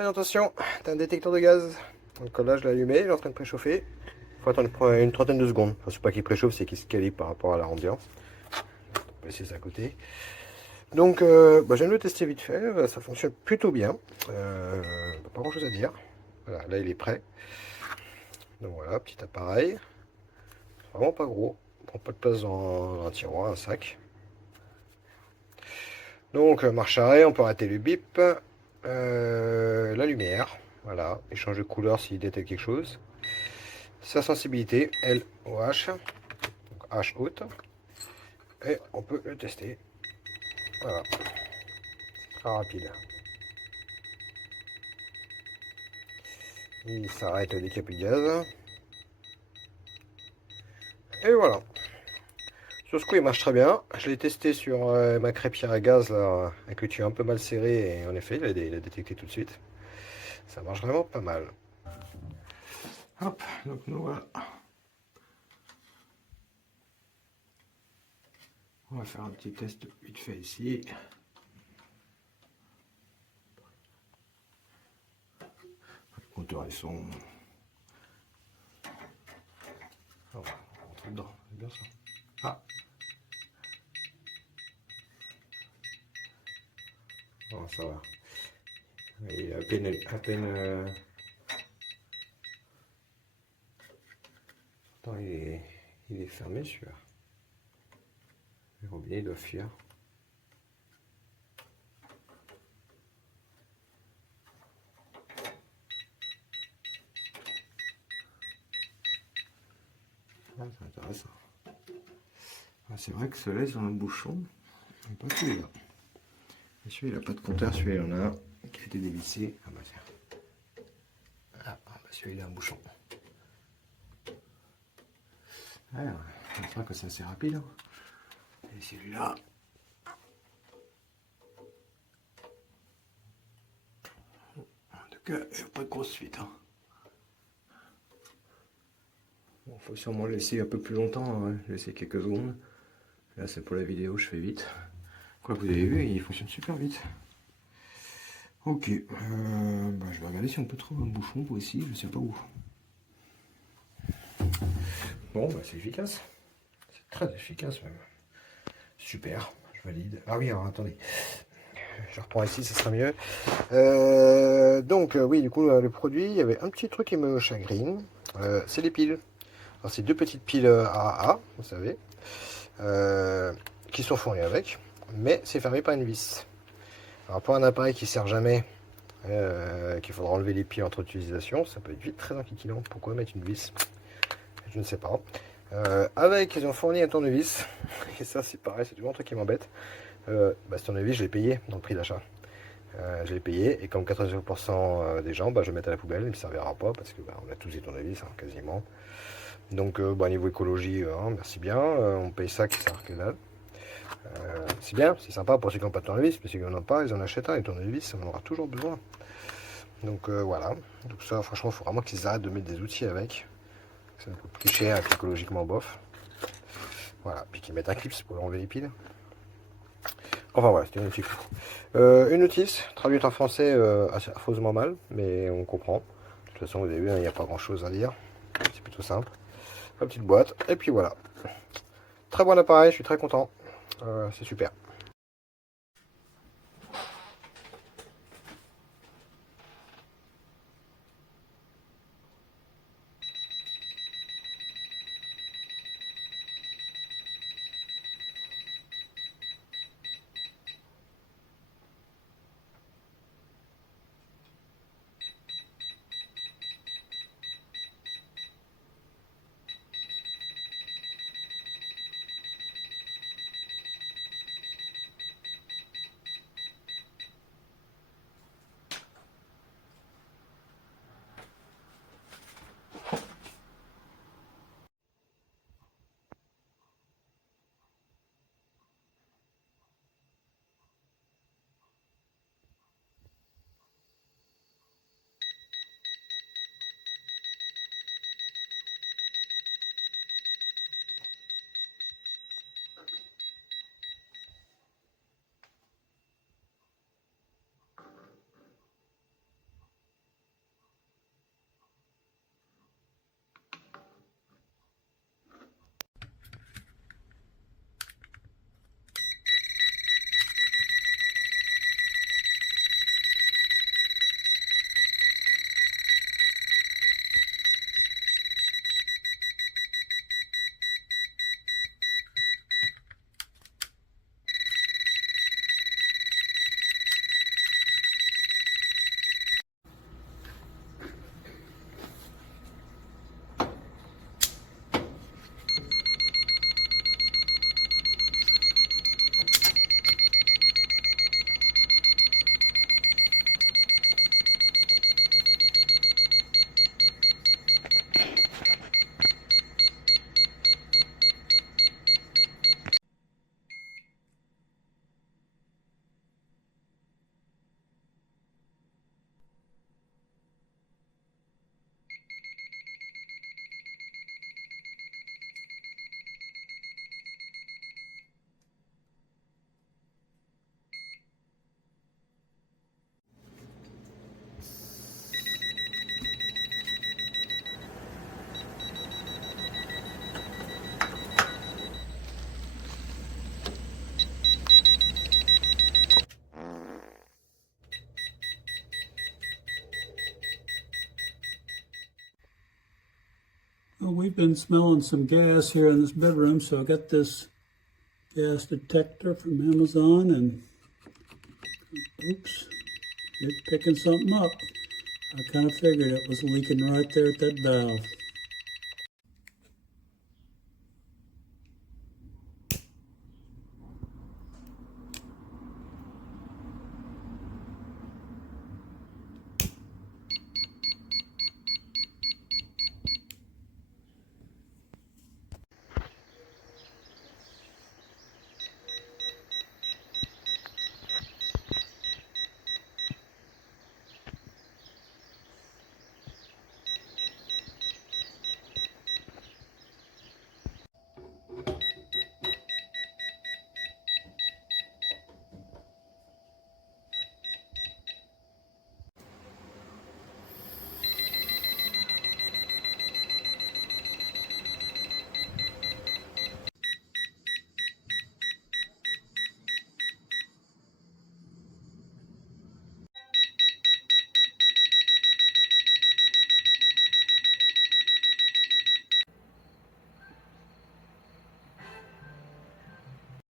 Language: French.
Présentation, t'as un détecteur de gaz. Donc là, je l'ai allumé, il est en train de préchauffer. Il faut attendre une trentaine de secondes. Enfin, c'est pas qu'il préchauffe, c'est qu'il se calibre par rapport à la ambiance. On va essayer ça à côté. Donc, je viens de le tester vite fait. Ça fonctionne plutôt bien. Pas grand chose à dire. Voilà, là, il est prêt. Donc voilà, petit appareil. Vraiment pas gros. Il prend pas de place dans un tiroir, un sac. Donc, marche arrêt, on peut arrêter le bip. La lumière. Voilà, il change de couleur s'il détecte quelque chose. Sa sensibilité, L au H, donc H haute, et on peut le tester. Voilà, c'est très rapide. Il s'arrête dès qu'il n'y a plus de gaz. Et voilà. Sur ce coup, il marche très bien. Je l'ai testé sur ma crêpière à gaz là, avec le tuyau un peu mal serré, et en effet, il a détecté tout de suite. Ça marche vraiment pas mal. Hop, donc nous voilà. On va faire un petit test vite fait ici. Les compteurs ils sont. On va rentrer dedans, c'est bien ça. Ah, bon, ça va. Il est à peine. Attends, il est fermé celui-là. Les robinets doivent fuir. Ah, c'est intéressant. Ah, c'est vrai que ceux-là, ils ont un bouchon. Mais pas celui-là. Et celui-là, il n'a pas de compteur. Celui-là, il y en a un qui a été dévissé. Ah bah tiens. Celui-là, il a un bouchon. Alors, c'est vrai que c'est assez rapide. Hein. Et celui-là. En tout cas, il n'y a pas de grosse fuite. Hein. Bon, faut sûrement le laisser un peu plus longtemps. Hein. Je vais laisser quelques secondes. Là, c'est pour la vidéo, je fais vite. Quoi, vous avez vu, il fonctionne super vite. Ok, je vais regarder si on peut trouver un bouchon pour ici, je sais pas où. Bon, c'est efficace. C'est très efficace même. Super, je valide. Ah oui, alors attendez. Je reprends ici, ça sera mieux. Oui, du coup, le produit, il y avait un petit truc qui me chagrine. C'est les piles. Alors, c'est deux petites piles AAA, vous savez, qui sont fournies avec, mais c'est fermé par une vis. Alors, pour un appareil qui sert jamais, qu'il faudra enlever les piles entre utilisations, ça peut être vite très inquiétant. Pourquoi mettre une vis? Je ne sais pas. Ils ont fourni un tournevis, et ça, c'est pareil, c'est toujours un truc qui m'embête. Ce tournevis, je l'ai payé dans le prix d'achat. Je l'ai payé, et comme 99% des gens, je vais mettre à la poubelle, il ne me servira pas, parce que on a tous des tournevis, hein, quasiment. Donc, niveau écologie, merci bien, on paye ça qui sert que dalle. C'est bien, c'est sympa pour ceux qui n'ont pas de tournevis, mais ceux qui n'en ont pas, ils en achètent un, et tournevis, on en aura toujours besoin. Donc voilà, donc ça, franchement, il faut vraiment qu'ils arrêtent de mettre des outils avec. Ça coûte plus cher et écologiquement bof. Voilà, puis qu'ils mettent un clip pour enlever les piles. Enfin voilà, c'était une notice. Une notice, traduite en français affreusement mal, mais on comprend. De toute façon, vous avez vu, il n'y a pas grand chose à dire. C'est plutôt simple. La petite boîte, et puis voilà. Très bon appareil, je suis très content. C'est super. Well, we've been smelling some gas here in this bedroom, so I got this gas detector from Amazon, and oops, it's picking something up. I kind of figured it was leaking right there at that valve.